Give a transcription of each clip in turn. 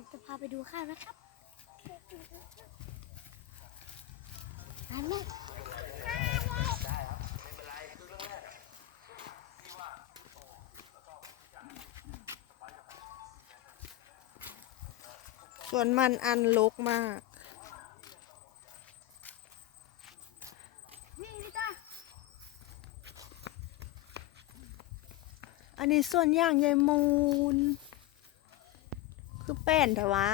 ผมจะพาไปดูข้าวนะครับอันนี้ส่วนมันอันลกมากนี่นี่จ้าอันนี้ส่วนย่างยายมูล แป้นแต่วะ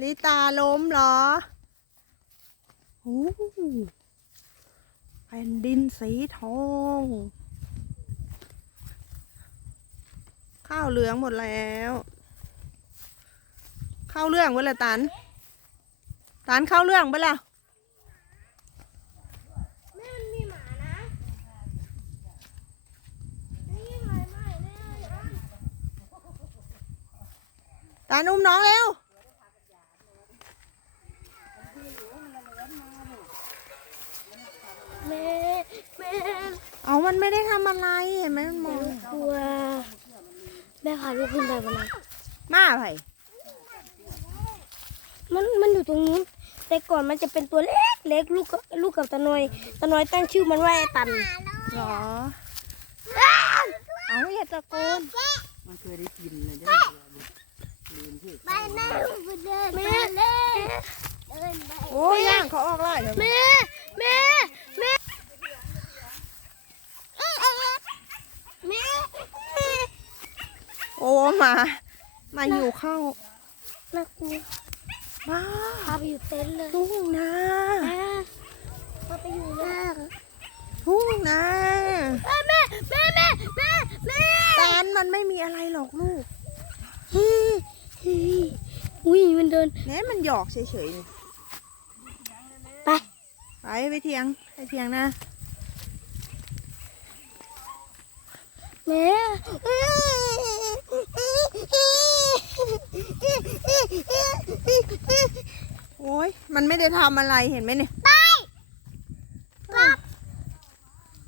ลิตาล้มเหรอ โอ้ ผ่นดินสีทอง ข้าวเหลืองหมดแล้ว ข้าวเรื่องเวลาตัน ตันข้าวเรื่องไปละแม่มันมีหมานะนี่หมาใหม่แน่เลยอะตันอุ้มน้องเร็ว แม่แม่ เอามันไม่ได้ทำอะไรเห็นไหมมันมองกลัว แม่พาลูกขึ้นไปวันนั้นมาไผ่มันมันอยู่ตรงนู้นแต่ก่อนมันจะเป็นตัวเล็กเล็กลูกกับลูกกับตาน้อยตาน้อยตั้งชื่อมันว่าไอ้ตันหรอเอาอย่าตะโกนมันเคยได้กินเลยได้ลืมที่ไปแม่เดินแม่เดินไปโอ้ยย่างเขาออกไล่เถอะ แม่แม่แม่แม่ โอ้มา มาอยู่เข้าน่ากลัวว้าพาไปอยู่เต็นท์เลยทุ่งนาแม่พาไปอยู่ย่างทุ่งนาแม่แม่แม่แม่แม่แม่แตนมันไม่มีอะไรหรอกลูกอุ้ยมันเดินเน้มันหยอกเฉยๆนี่ไป ไปไปเทียงไปเทียงนะแม่ โอ้ยมันไม่ได้ทำอะไรเห็นไหมเนี่ยกลับ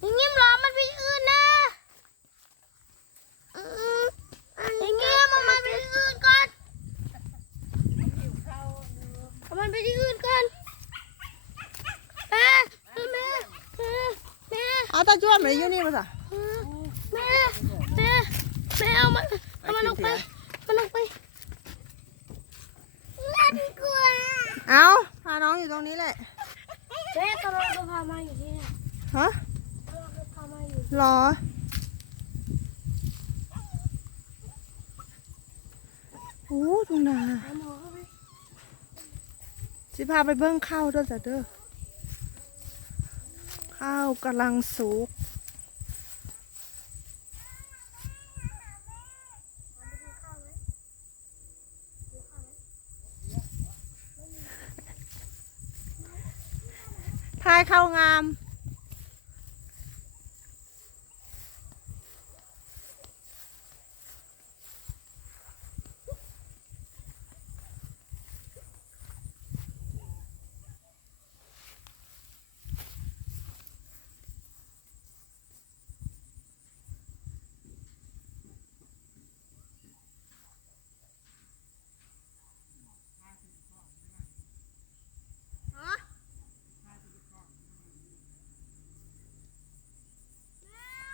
อย่างงี้ร้องมันไปอื่นนะอย่างงี้มันมาไปอื่นก่อนเอามันไปที่อื่นก่อนแม่แม่แม่แม่เอาตาจ้วนมาอยู่นี่มาสิแม่แม่แม่เอามันเอามันออกไปมันออกไปน่ากลัว เอาพาน้องอยู่ตรงนี้แหละแม่ตอนเราจะพามาอยู่ที่นี่ฮะตอนเราจะพามาอยู่หรอ โอ้ทุ่งนาหาหมอเข้าไปสิพาไปเบิ้งข้าวด้วยจ้ะเด้อข้าวกำลังสุกายข้าวงาม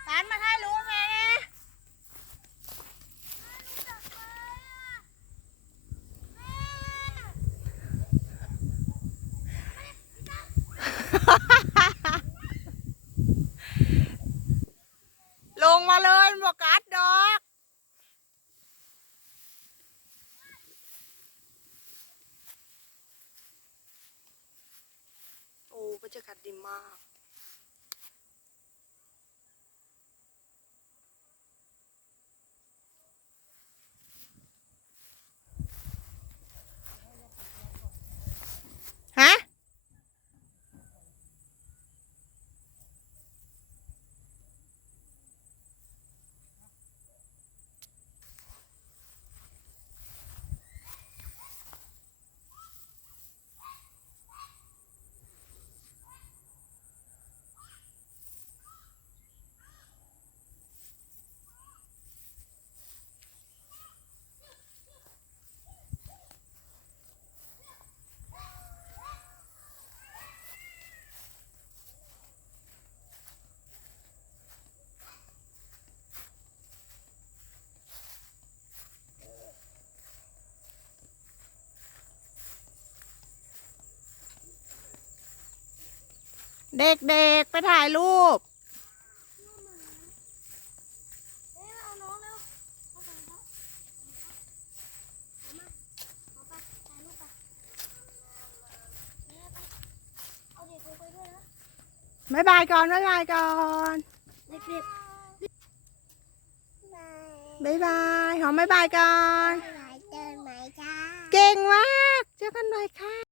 ตานมาให้รู้ไหม ลงมาเลยมันบอกกัดดอก จะขัดดีมาก ฮะ เด็กๆ ไปถ่ายรูป เอ๊ะเอาน้องเร็วเอาไปแล้วเอามาเอาไปถ่ายรูปไปเนี่ยไปเอาเด็กลงไปด้วยนะบ๊ายบายก่อน บ๊ายบายก่อน เด็กๆ บ๊ายบาย หอมบ๊ายบายก่อนหลายเจอไหมจ้าเก่งมาก เจอกันหน่อยค่ะ